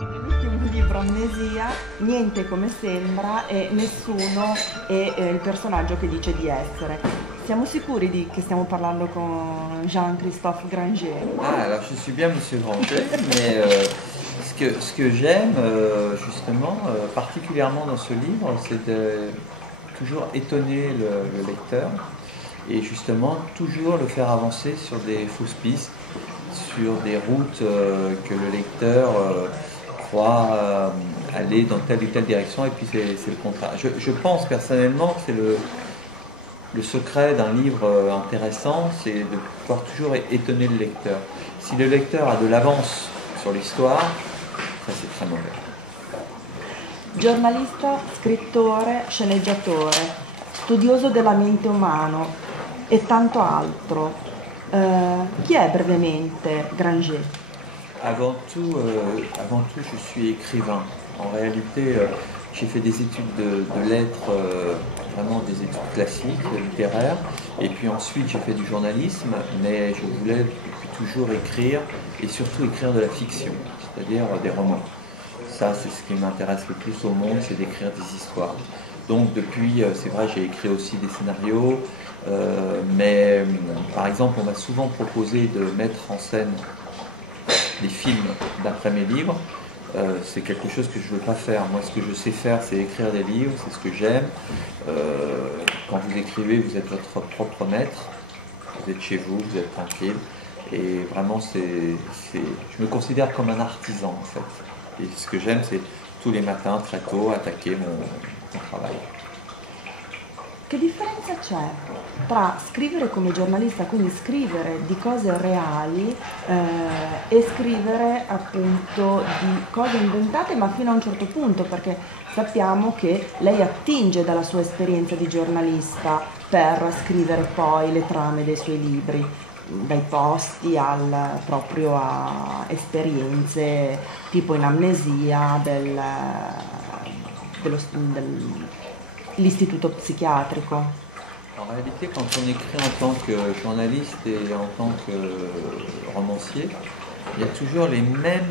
Nell'ultimo libro, Amnesia, niente come sembra e nessuno è il personaggio che dice di essere. Siamo sicuri che stiamo parlando con Jean-Christophe Granger? Ah, alors je suis bien Monsieur Granger, mais ce que j'aime justement particulièrement dans ce livre, c'est de toujours étonner le lecteur et justement toujours le faire avancer sur des fausses pistes, sur des routes que le lecteur croit aller dans telle ou telle direction et puis c'est le contraire. Je pense personnellement que c'est le secret d'un livre intéressant, c'est de pouvoir toujours étonner le lecteur. Si le lecteur a de l'avance sur l'histoire, ça c'est très mauvais. Giornalista, scrittore, sceneggiatore, studioso della mente umana e tanto altro. Chi è brevemente Granger? Avant tout, je suis écrivain. En réalité, j'ai fait des études de lettres, vraiment des études classiques, littéraires. Et puis ensuite, j'ai fait du journalisme, mais je voulais depuis toujours écrire, et surtout écrire de la fiction, c'est-à-dire des romans. Ça, c'est ce qui m'intéresse le plus au monde, c'est d'écrire des histoires. Donc depuis, c'est vrai, j'ai écrit aussi des scénarios, mais par exemple, on m'a souvent proposé de mettre en scène des films d'après mes livres. C'est quelque chose que je ne veux pas faire. Moi, ce que je sais faire, c'est écrire des livres, c'est ce que j'aime. Quand vous écrivez, vous êtes votre propre maître, vous êtes chez vous, vous êtes tranquille. Et vraiment, je me considère comme un artisan, en fait. Et ce que j'aime, c'est tous les matins, très tôt, attaquer mon travail. Che differenza c'è tra scrivere come giornalista, quindi scrivere di cose reali e scrivere appunto di cose inventate, ma fino a un certo punto, perché sappiamo che lei attinge dalla sua esperienza di giornalista per scrivere poi le trame dei suoi libri, dai posti proprio a esperienze tipo in Amnesia dell'istituto psichiatrico. En réalité, quand on écrit en tant que journaliste et en tant que romancier, il y a toujours les mêmes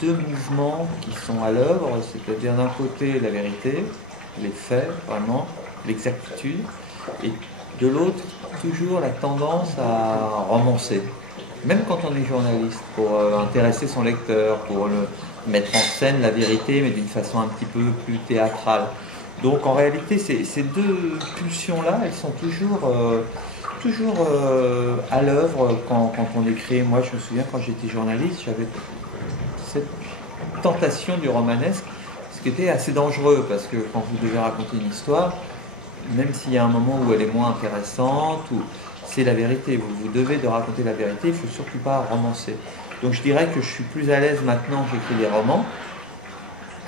deux mouvements qui sont à l'œuvre, c'est-à-dire d'un côté la vérité, les faits, vraiment, l'exactitude, et de l'autre, toujours la tendance à romancer. Même quand on est journaliste, pour intéresser son lecteur, pour mettre en scène la vérité, mais d'une façon un petit peu plus théâtrale. Donc en réalité, ces deux pulsions-là, elles sont toujours à l'œuvre quand on écrit. Moi, je me souviens, quand j'étais journaliste, j'avais cette tentation du romanesque, ce qui était assez dangereux, parce que quand vous devez raconter une histoire, même s'il y a un moment où elle est moins intéressante, c'est la vérité, vous devez de raconter la vérité, il ne faut surtout pas romancer. Donc je dirais que je suis plus à l'aise maintenant que j'écris des romans,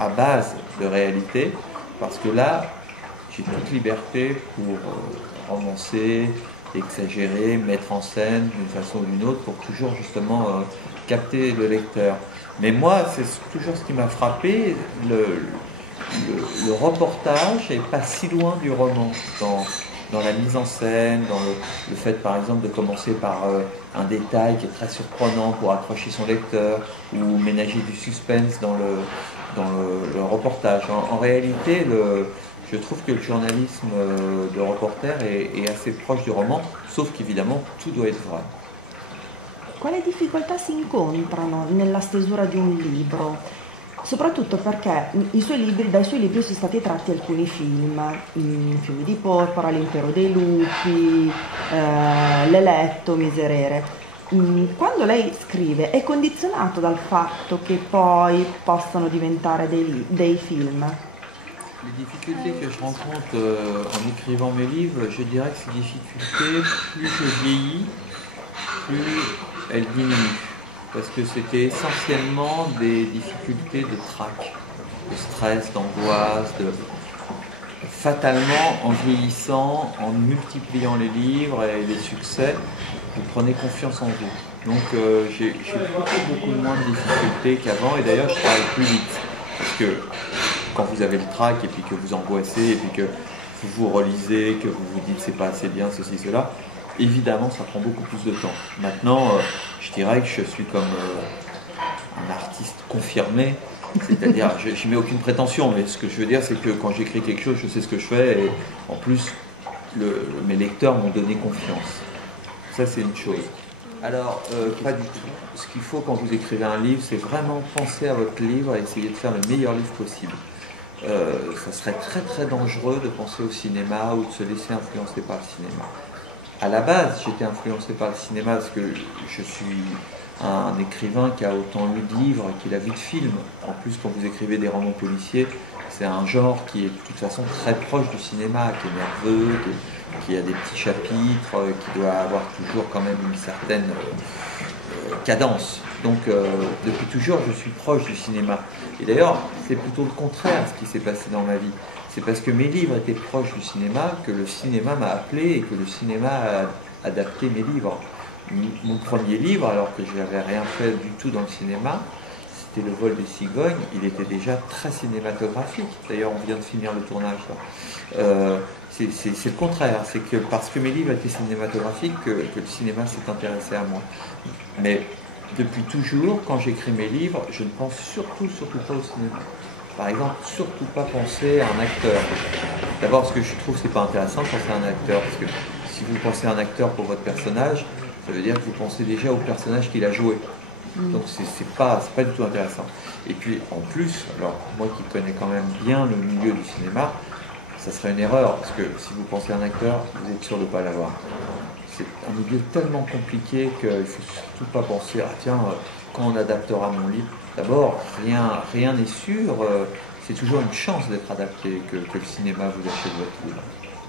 à base de réalité, parce que là, j'ai toute liberté pour romancer, exagérer, mettre en scène d'une façon ou d'une autre, pour toujours justement capter le lecteur. Mais moi, c'est toujours ce qui m'a frappé, le reportage n'est pas si loin du roman dans la mise en scène, dans le fait par exemple de commencer par un détail qui est très surprenant pour accrocher son lecteur ou ménager du suspense dans le reportage. En réalité, je trouve que le journalisme de reporter est assez proche du roman, sauf qu'évidemment tout doit être vrai. Quali difficoltà si incontrano nella stesura di un libro? Soprattutto perché dai suoi libri sono stati tratti alcuni film, Fiumi di porpora, L'impero dei lupi, L'eletto, Miserere. Quando lei scrive è condizionato dal fatto che poi possano diventare dei film? Les difficultés que je rencontre en écrivant mes livres, je dirais que ces difficultés, plus je vieillis, plus elles diminuent. Parce que c'était essentiellement des difficultés de trac, de stress, d'angoisse, fatalement en vieillissant, en multipliant les livres et les succès, vous prenez confiance en vous. Donc j'ai beaucoup moins de difficultés qu'avant, et d'ailleurs je travaille plus vite. Parce que quand vous avez le trac et puis que vous angoissez et puis que vous relisez, que vous vous dites c'est pas assez bien, ceci, cela, évidemment ça prend beaucoup plus de temps. Maintenant, je dirais que je suis comme un artiste confirmé, c'est-à-dire, je mets aucune prétention, mais ce que je veux dire, c'est que quand j'écris quelque chose, je sais ce que je fais, et en plus, mes lecteurs m'ont donné confiance. Ça, c'est une chose. Alors, pas du tout. Ce qu'il faut quand vous écrivez un livre, c'est vraiment penser à votre livre et essayer de faire le meilleur livre possible. Ça serait très très dangereux de penser au cinéma ou de se laisser influencer par le cinéma. À la base, j'étais influencé par le cinéma parce que je suis un écrivain qui a autant lu de livres qu'il a vu de films. En plus, quand vous écrivez des romans policiers, c'est un genre qui est de toute façon très proche du cinéma, qui est nerveux, qui a des petits chapitres, qui doit avoir toujours quand même une certaine cadence. Donc depuis toujours, je suis proche du cinéma. Et d'ailleurs, c'est plutôt le contraire ce qui s'est passé dans ma vie. C'est parce que mes livres étaient proches du cinéma que le cinéma m'a appelé et que le cinéma a adapté mes livres. Mon premier livre, alors que je n'avais rien fait du tout dans le cinéma, c'était Le vol des cigognes. Il était déjà très cinématographique. D'ailleurs, on vient de finir le tournage. C'est le contraire. C'est que parce que mes livres étaient cinématographiques que le cinéma s'est intéressé à moi. Mais depuis toujours, quand j'écris mes livres, je ne pense surtout pas au cinéma. Par exemple, surtout pas penser à un acteur. D'abord, ce que je trouve, c'est pas intéressant de penser à un acteur, parce que si vous pensez à un acteur pour votre personnage, ça veut dire que vous pensez déjà au personnage qu'il a joué. Donc c'est pas du tout intéressant. Et puis en plus, alors moi qui connais quand même bien le milieu du cinéma, ça serait une erreur, parce que si vous pensez à un acteur, vous êtes sûr de ne pas l'avoir. C'est un milieu tellement compliqué qu'il ne faut surtout pas penser, ah tiens, quand on adaptera mon livre, d'abord, rien n'est sûr, c'est toujours une chance d'être adapté, que le cinéma vous achète votre livre.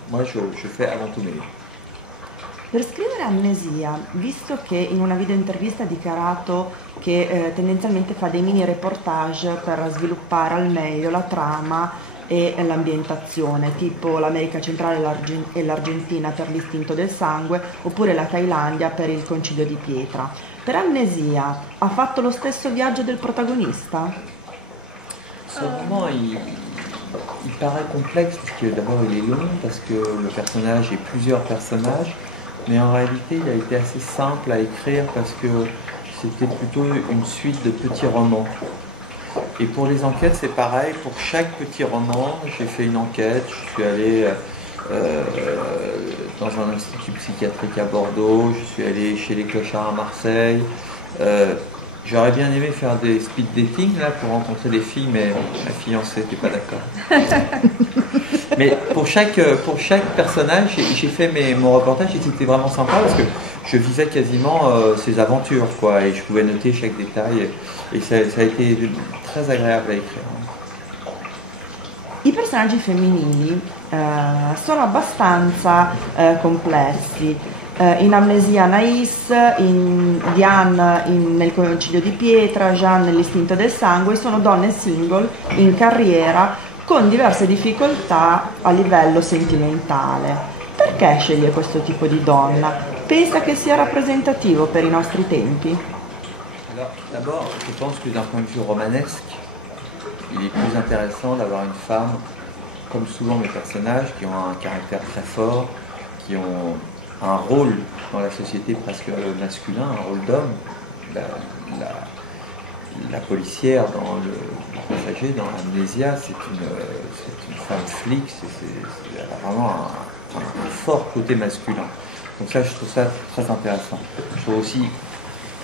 Moi, je fais avant tout mes livres. Per scrivere Amnesia, visto che in una video intervista ha dichiarato che tendenzialmente fa dei mini reportage per sviluppare al meglio la trama e l'ambientazione, tipo l'America centrale e l'Argentina per l'istinto del sangue, oppure la Thailandia per il concilio di pietra. Per Amnesia ha fatto lo stesso viaggio del protagonista? Ce roman, il paraît complexe, parce que d'abord il est long, parce que le personnage est plusieurs personnages, mais en réalité il a été assez simple à écrire parce que c'était plutôt une suite de petits romans. Et pour les enquêtes, c'est pareil. Pour chaque petit roman, j'ai fait une enquête. Je suis allé dans un institut psychiatrique à Bordeaux. Je suis allé chez les Clochards à Marseille. J'aurais bien aimé faire des speed dating là pour rencontrer des filles, mais ma fiancée n'était pas d'accord. Mais pour chaque personnage, j'ai fait mon reportage et c'était vraiment sympa parce que je vivais quasiment ses aventures, quoi, et je pouvais noter chaque détail et ça a été très agréable à écrire. I personaggi femminili sono abbastanza complessi. In Amnesia Anaïs, Diane nel concilio di pietra, Jeanne nell'istinto del sangue, sono donne single in carriera con diverse difficoltà a livello sentimentale. Perché sceglie questo tipo di donna? Pensa che sia rappresentativo per i nostri tempi? Alors, d'abord, je pense que d'un point de vue romanesque, il est plus intéressant d'avoir une femme, comme souvent mes personnages, qui ont un caractère très fort, qui ont un rôle dans la société presque masculin, un rôle d'homme. La policière dans le passager, dans Amnesia, c'est une femme flic, elle a vraiment un fort côté masculin. Donc ça, je trouve ça très intéressant. Je trouve aussi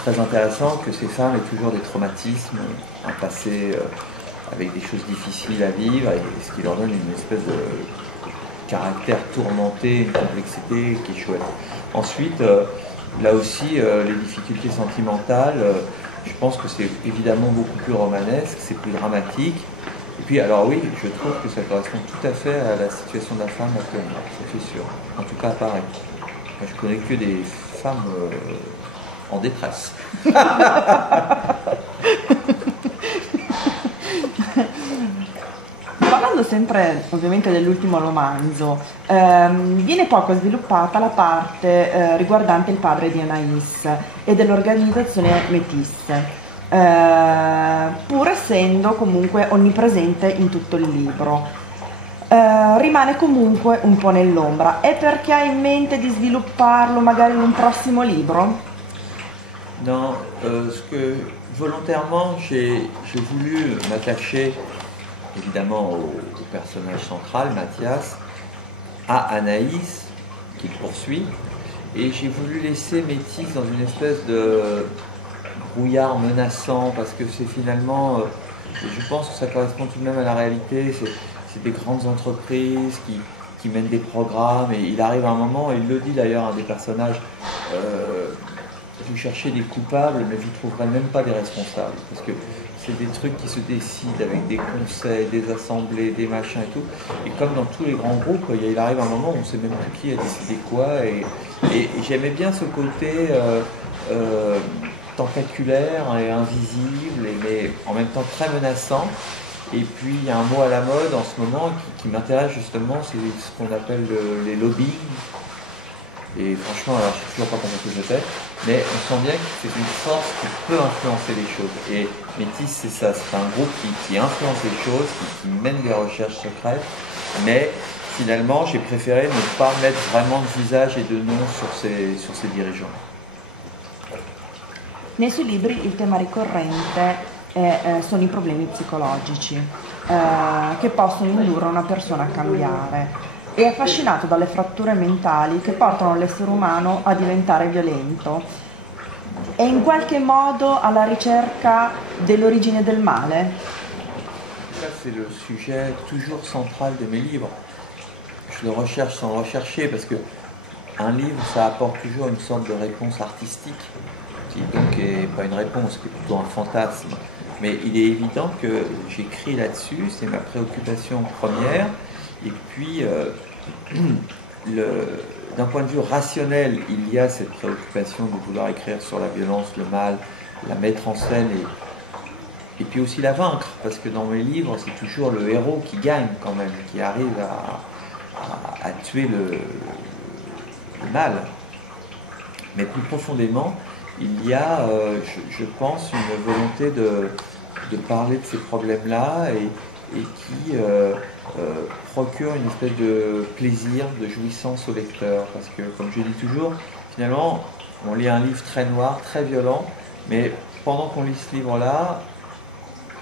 très intéressant que ces femmes aient toujours des traumatismes, un passé avec des choses difficiles à vivre, et ce qui leur donne une espèce de caractère tourmenté, une complexité qui est chouette. Ensuite, là aussi, les difficultés sentimentales, je pense que c'est évidemment beaucoup plus romanesque, c'est plus dramatique. Et puis, alors oui, je trouve que ça correspond tout à fait à la situation de la femme actuellement, ça c'est sûr. En tout cas à Paris. Moi, je connais que des femmes en détresse. Parlando sempre ovviamente dell'ultimo romanzo, viene poco sviluppata la parte riguardante il padre di Anaïs e dell'organizzazione Métis, pur essendo comunque onnipresente in tutto il libro. Rimane comunque un po' nell'ombra. È perché ha in mente di svilupparlo magari in un prossimo libro? Non, ce que volontairement j'ai voulu m'attacher évidemment au personnage central, Mathias, à Anaïs, qu'il poursuit, et j'ai voulu laisser Métis dans une espèce de brouillard menaçant, parce que c'est finalement, et je pense que ça correspond tout de même à la réalité, c'est des grandes entreprises qui mènent des programmes, et il arrive à un moment, et il le dit d'ailleurs, un des personnages, vous cherchez des coupables, mais vous ne trouverez même pas des responsables, parce que c'est des trucs qui se décident avec des conseils, des assemblées, des machins et tout. Et comme dans tous les grands groupes, il arrive un moment où on ne sait même plus qui a décidé quoi. Et j'aimais bien ce côté tentaculaire et invisible, mais en même temps très menaçant. Et puis il y a un mot à la mode en ce moment qui m'intéresse justement, c'est ce qu'on appelle les lobbying. Et franchement, alors je ne sais toujours pas comment que j'étais, mais on sent bien que c'est une force qui peut influencer les choses. Et Métis, c'est ça, c'est un groupe qui influence les choses, qui mène des recherches secrètes, mais finalement, j'ai préféré ne pas mettre vraiment de visage et de nom sur ces dirigeants. Nei suoi libri il tema ricorrente sono i problemi psicologici che possono indurre una persona a cambiare. È affascinato dalle fratture mentali che portano l'essere umano a diventare violento e in qualche modo alla ricerca dell'origine del male. Ça, c'est le sujet toujours central de mes livres. Je le recherche sans le rechercher parce que un livre, ça apporte toujours une sorte de réponse artistique, qui donc est pas une réponse, qui est plutôt un fantasme. Mais il est évident que j'écris là-dessus, c'est ma préoccupation première. Et puis, d'un point de vue rationnel, il y a cette préoccupation de vouloir écrire sur la violence, le mal, la mettre en scène et puis aussi la vaincre, parce que dans mes livres, c'est toujours le héros qui gagne quand même, qui arrive à tuer le mal. Mais plus profondément, il y a, je pense, une volonté de parler de ces problèmes-là et qui procure une espèce de plaisir, de jouissance au lecteur. Parce que, comme je dis toujours, finalement, on lit un livre très noir, très violent, mais pendant qu'on lit ce livre-là,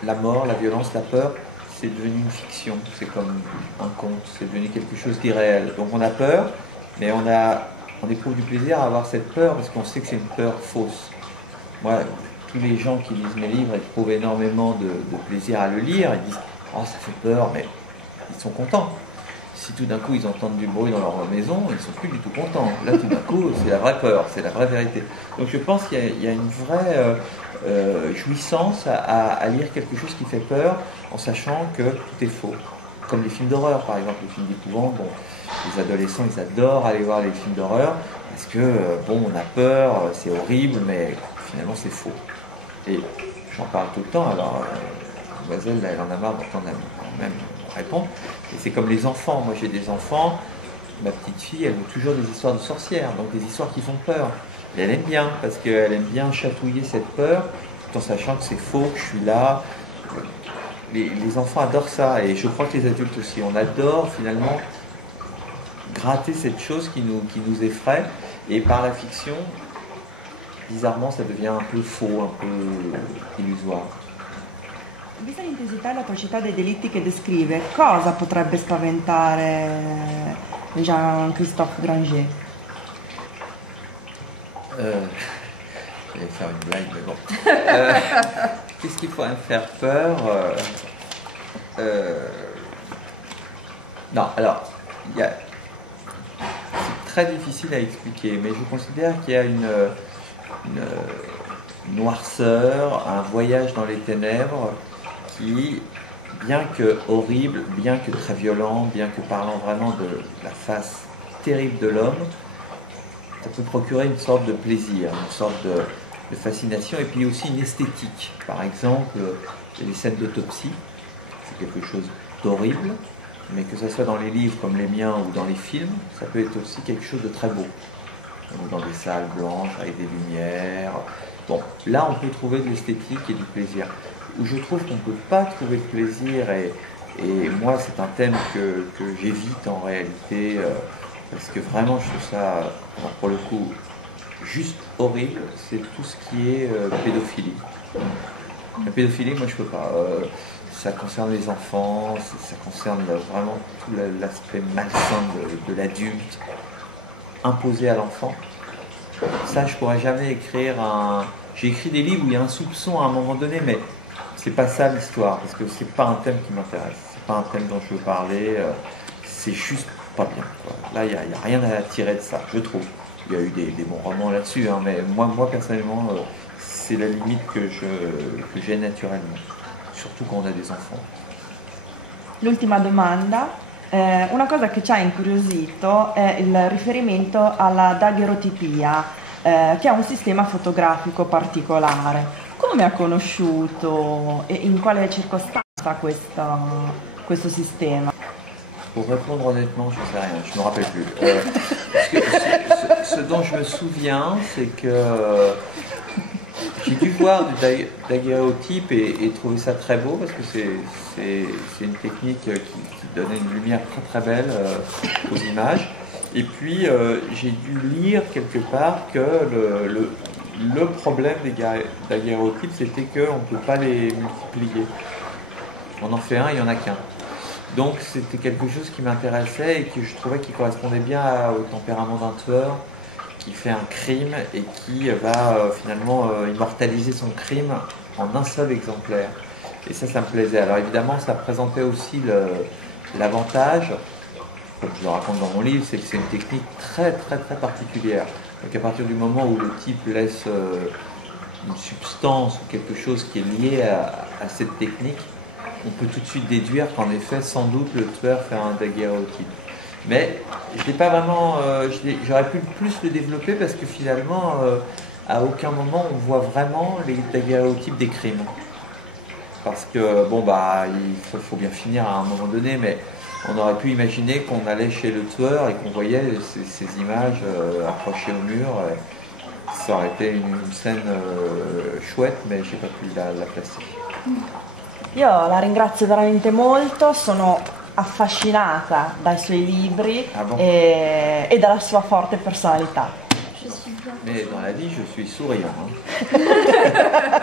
la mort, la violence, la peur, c'est devenu une fiction, c'est comme un conte, c'est devenu quelque chose d'irréel. Donc on a peur, mais on éprouve du plaisir à avoir cette peur parce qu'on sait que c'est une peur fausse. Moi, tous les gens qui lisent mes livres éprouvent énormément de plaisir à le lire, ils disent « Oh, ça fait peur », mais ils sont contents. Si tout d'un coup ils entendent du bruit dans leur maison, ils ne sont plus du tout contents. Là, tout d'un coup, c'est la vraie peur, c'est la vraie vérité. Donc je pense qu'il y a une vraie jouissance à lire quelque chose qui fait peur en sachant que tout est faux. Comme les films d'horreur, par exemple, les films d'épouvante. Bon, les adolescents, ils adorent aller voir les films d'horreur parce que, bon, on a peur, c'est horrible, mais finalement, c'est faux. Et j'en parle tout le temps, alors, mademoiselle, là, elle en a marre d'entendre même répondre. Et c'est comme les enfants. Moi, j'ai des enfants, ma petite fille, elle veut toujours des histoires de sorcières, donc des histoires qui font peur. Et elle aime bien, parce qu'elle aime bien chatouiller cette peur, tout en sachant que c'est faux, que je suis là. Les enfants adorent ça, et je crois que les adultes aussi. On adore finalement gratter cette chose qui nous effraie, et par la fiction, bizarrement, ça devient un peu faux, un peu illusoire. Vista l'intensità e l'atrocità dei delitti che descrive, cosa potrebbe spaventare Jean-Christophe Granger? J'allais faire une blague, mais bon. Qu'est-ce qu'il faut me faire peur Non, alors, c'est très difficile à expliquer, mais je considère qu'il y a une noirceur, un voyage dans les ténèbres qui, bien que horrible, bien que très violent, bien que parlant vraiment de la face terrible de l'homme, ça peut procurer une sorte de plaisir, une sorte de fascination et puis aussi une esthétique. Par exemple, les scènes d'autopsie, c'est quelque chose d'horrible, mais que ce soit dans les livres comme les miens ou dans les films, ça peut être aussi quelque chose de très beau. Dans des salles blanches avec des lumières. Bon, là on peut trouver de l'esthétique et du plaisir. Où je trouve qu'on ne peut pas trouver de plaisir, et moi c'est un thème que j'évite en réalité, parce que vraiment je trouve ça, pour le coup, juste horrible, c'est tout ce qui est pédophilie. La pédophilie, moi je peux pas. Ça concerne les enfants, ça concerne vraiment tout l'aspect malsain de l'adulte imposé à l'enfant. Ça, je pourrais jamais écrire un. J'ai écrit des livres où il y a un soupçon à un moment donné, mais c'est pas ça l'histoire, parce que c'est pas un thème qui m'intéresse, c'est pas un thème dont je veux parler, c'est juste pas bien, quoi. Là, il y a rien à tirer de ça, je trouve. Il y a eu des bons romans là-dessus, hein, mais moi personnellement, c'est la limite que j'ai naturellement, surtout quand on a des enfants. L'ultima domanda, una cosa che ci ha incuriosito è il riferimento alla daguerrotipia, che è un sistema fotografico particolare. Come ha conosciuto e in quale circostanza questo sistema? Pour répondre honnêtement, je ne sais rien, je ne me rappelle plus. Ce dont je me souviens, c'est que j'ai dû voir du daguerréotype et trouver ça très beau parce que c'est une technique qui donnait une lumière très très belle aux images. Et puis j'ai dû lire quelque part que le problème des daguerréotypes, c'était qu'on ne peut pas les multiplier. On en fait un, il n'y en a qu'un. Donc c'était quelque chose qui m'intéressait et que je trouvais qui correspondait bien au tempérament d'un tueur qui fait un crime et qui va finalement immortaliser son crime en un seul exemplaire. Et ça me plaisait. Alors évidemment, ça présentait aussi l'avantage, comme je le raconte dans mon livre, c'est que c'est une technique très très très particulière. Donc à partir du moment où le type laisse une substance ou quelque chose qui est lié à cette technique, on peut tout de suite déduire qu'en effet, sans doute, le tueur fait un daguerréotype. Mais je n'ai pas vraiment, j'aurais pu plus le développer parce que finalement, à aucun moment on voit vraiment les daguerréotypes des crimes. Parce que bon il faut bien finir à un moment donné, mais on aurait pu imaginer qu'on allait chez le tueur et qu'on voyait ces images accrochées au mur. Ça aurait été une scène chouette, mais je n'ai pas pu la placer. Io la ringrazio veramente molto, sono affascinata dai suoi libri e dalla sua forte personalità. Mais dans la vie, je suis souriant. Hein.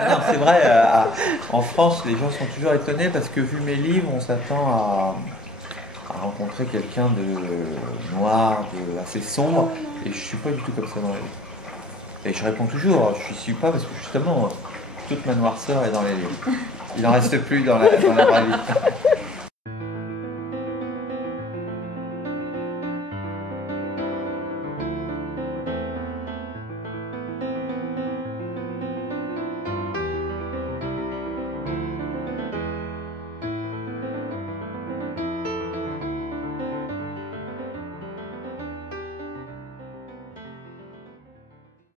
Non, c'est vrai, en France, les gens sont toujours étonnés parce que vu mes livres, on s'attend à rencontrer quelqu'un de noir, assez sombre, et je suis pas du tout comme ça dans la vie. Et je réponds toujours, je suis pas parce que justement, toute ma noirceur est dans les livres. Il n'en reste plus dans la vraie vie.